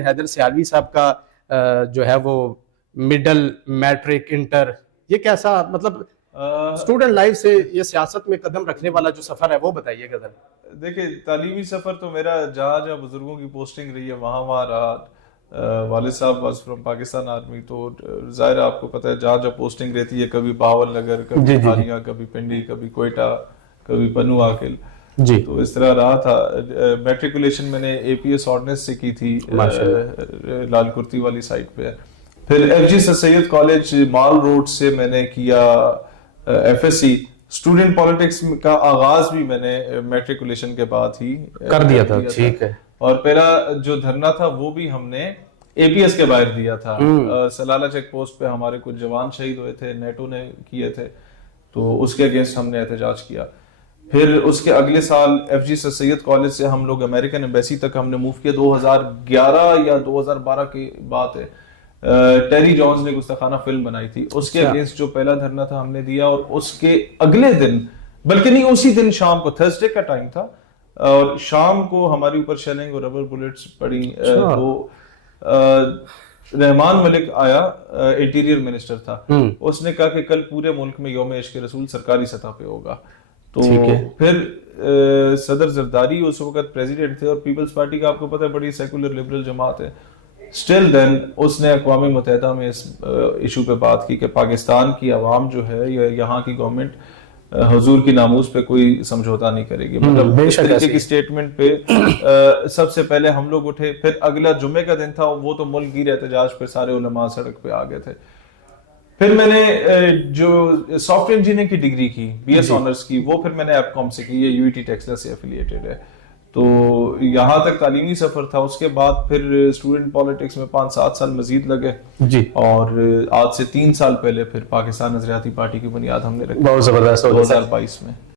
حیدر سیالوی صاحب کا جو ہے وہ مڈل میٹرک انٹر، یہ کیسا مطلب اسٹوڈنٹ لائف سے یہ سیاست میں قدم رکھنے والا جو سفر ہے وہ بتائیے گا ذرا۔ دیکھیں تعلیمی سفر تو میرا جہاں جہاں بزرگوں کی پوسٹنگ رہی ہے وہاں رہا۔ والد صاحب واز فرام پاکستان آرمی، تو ظاہر آپ کو پتہ ہے جہاں جہاں پوسٹنگ رہتی ہے، کبھی بہاول نگر، کبھی حالیہ، کبھی پنڈی، کبھی کوئٹہ، کبھی بنو عاقل، جی تو اس طرح رہا تھا۔ میٹریکولیشن میں نے اے پی ایس آرڈننس سے کی تھی لال کرتی والی سائٹ پہ۔ پھر F G sir Syed college mall road سے میں نے کیا F S C. Student politics کا آغاز بھی میں نے میٹریکولیشن کے بعد ہی کر دیا تھا، ٹھیک ہے۔ اور پہلا جو دھرنا تھا وہ بھی ہم نے اے پی ایس کے باہر دیا تھا۔ سلالہ چیک پوسٹ پہ ہمارے کچھ جوان شہید ہوئے تھے، نیٹو نے کیے تھے، تو اس کے اگینسٹ ہم نے احتجاج کیا۔ پھر اس کے اگلے سال F G sir Syed college سے ہم لوگ امریکن ایمبیسی تک ہم نے موو کیا۔ 2011 یا 2012 کی بات ہے، ٹیری جونز نے گستاخانہ فلم بنائی تھی، اس کے اگینسٹ جو پہلا دھرنا تھا ہم نے دیا۔ اور اس کے اگلے دن، بلکہ نہیں اسی دن شام کو، تھرسڈے کا ٹائم تھا، اور شام کو ہمارے اوپر شیلنگ اور ربر بلیٹس پڑی۔ تو رحمان ملک آیا، انٹیریئر منسٹر تھا، اس نے کہا کہ کل پورے ملک میں یوم عشق رسول سرکاری سطح پہ ہوگا۔ تو پھر صدر زرداری اس وقت پریزیڈنٹ تھے، اور پیپلز پارٹی کا آپ کو پتہ ہے بڑی سیکولر لبرل جماعت ہے۔ اسٹل دین اس نے اقوام متحدہ میں اس ایشو پہ بات کی کہ پاکستان کی عوام جو ہے یا یہاں کی گورنمنٹ حضور کی ناموس پہ کوئی سمجھوتا نہیں کرے گی۔ مطلب اس طریقے کی سٹیٹمنٹ پہ سب سے پہلے ہم لوگ اٹھے۔ پھر اگلا جمعے کا دن تھا، وہ تو ملک گیر احتجاج پہ سارے علماء سڑک پہ آ گئے تھے۔ پھر میں نے جو سافٹ ویئر انجینئرنگ کی ڈگری کی، بی ایس آنرز کی، وہ پھر میں نے ایپ کام سے کی، یہ یو ای ٹی ٹیکسلا سے ایفیلیٹڈ ہے۔ تو یہاں تک تعلیمی سفر تھا۔ اس کے بعد پھر اسٹوڈنٹ پالیٹکس میں 5-7 سال مزید لگے، اور آج سے 3 سال پہلے پھر پاکستان نظریاتی پارٹی کی بنیاد ہم نے رکھی 2022 میں۔